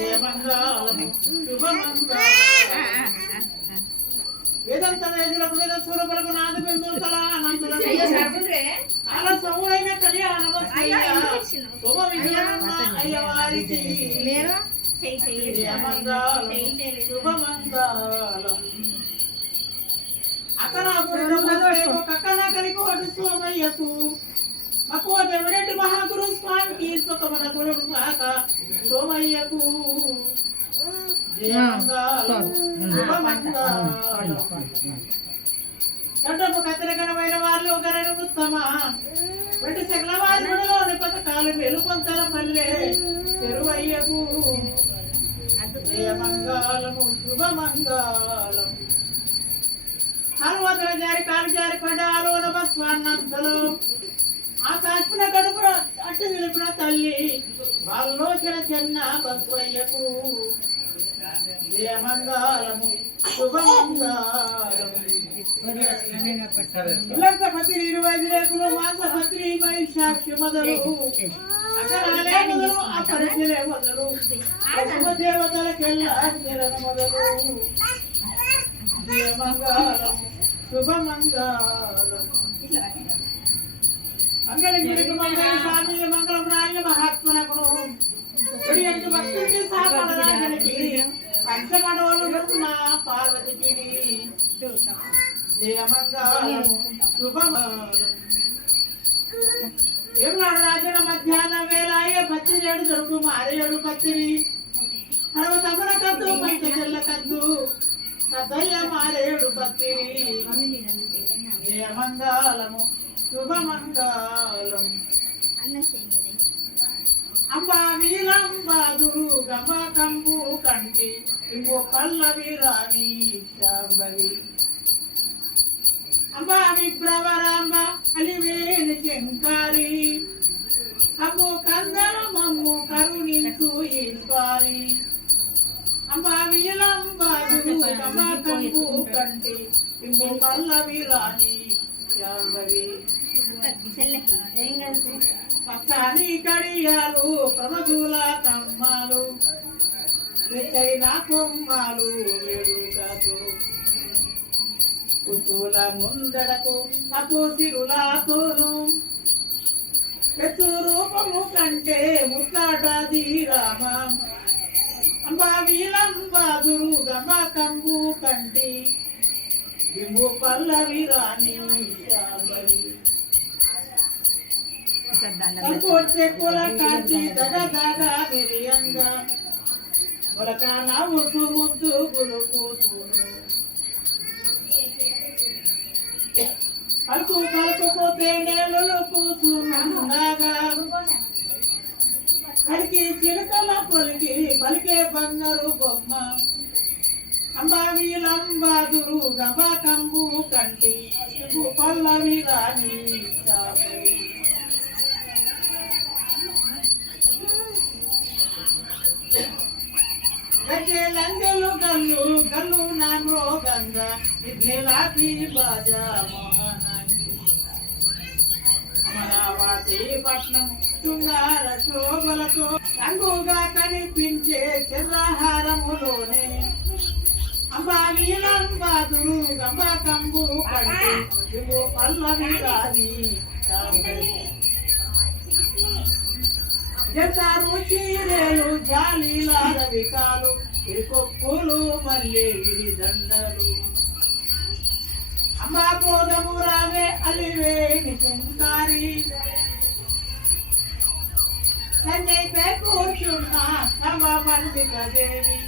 జయమంగళం శుభమంగళం వేదంత వేదులకు వేద సూరపులకు నాద బిందుతల అనంతులకు కాల సౌరైన కళ్యాణ శుభ విజయమున్న అయ్యవారికి జయమంగళం శుభమంగళం అక్కడ కక్కన కలికోడు సోమయ్యకు మక్కువ దేవుడెడ్డి మహాగురు స్వామికి సుఖమన గురుడు కాక సోమయ్యకు గడ్డపు కత్తిరకరమైన వాళ్ళు ఒకరని ఉత్తమ ప్రతి సకల వారి గుడిలోని పథకాలు వెలుకొంతల పల్లె చెరువయ్యకు జయమంగళము శుభమంగళం హనుమంతుల జారి కాలు జారి పడ్డ ఆలోన బస్వాన్నంతలో ఆకాశపున గడుపు అట్టు నిలిపిన తల్లి బాలోచన చెన్న బస్వయ్యకు జయమంగళము శుభమంగళము ఇల్లంత పత్రి 25 రేకులు మాంస పత్రి మహిషాక్షి మొదలు అకరాలే మొదలు అపరిచలే మొదలు దేవతలకెల్లా శరణ మొదలు జయమంగళం శుభమంగళం మంగళగిరికి మంగళ స్వామి మంగళం రాయ మహాత్మనకుడు భక్తుడికి సాపడడానికి పంచమడవలు రత్న పార్వతికి జయమంగళం శుభమంగళం ఏమన్నాడు రాజన మధ్యాహ్నం వేళ పత్తి రేడు దొరుకు మారేడు పత్తిరి తమన కద్దు పంచ చెల్ల కద్దు కదయ్య మారేడు పత్తిరి జయమంగళము శుభమంగళం అంబా వీరంబాదురు గమ కంబు కంటి ఇంకో పల్లవి రాణి శాంబవి అంబా విప్రవరాంబ అలివేణి శంకారి అబ్బు కందర మమ్ము కరుణించు ఈశ్వరి అంబా వీరంబాదురు గమ కంబు కంటి ఇంకో పల్లవి రాణి శాంబవి పచ్చని కడియాలు ప్రమధుల కమ్మాలు వెచ్చైన కొమ్మాలు వేడుకతో పుతుల ముందడకు అటు సిరులాతోను పెద్దు రూపము కంటే ముట్లాడది రామ అంబా వీలంబాదురు గమ కంబు కంటి వింబు పల్లవి రాణి శాంబవి చెక్కుల కాచి దగదగ విరియంగా మొలక నవ్వుతూ ముద్దు గులుకుతూను పలుకు పలుకుపోతే నేలు కూసునుండగా కడికి చిలుకల పొలికి పలికే బంగారు బొమ్మ అంబా వీలంబాదురు గమ కంబు కంటి పల్లవి రాణి శాంబవి లంగలు గల్లు గల్లు నామో గంగా విఘ్నేలాపి బాజా మోహనాంగి అమరావతి పట్నం శృంగార శోభలతో రంగుగా కనిపించే చిర్రహారములోనే అంబా నీలంబాదురు గంబ కంబు కంటి ఇవు పల్లవి రాణి జతారు చీరేలు జాలీల రవికాలు ఇరుకొప్పులు మల్లె గిరిదండలు అమ్మా పోదము రావే అలివేణి శంకారి సంజయ్ పై కూర్చున్న నవ మల్లిక దేవి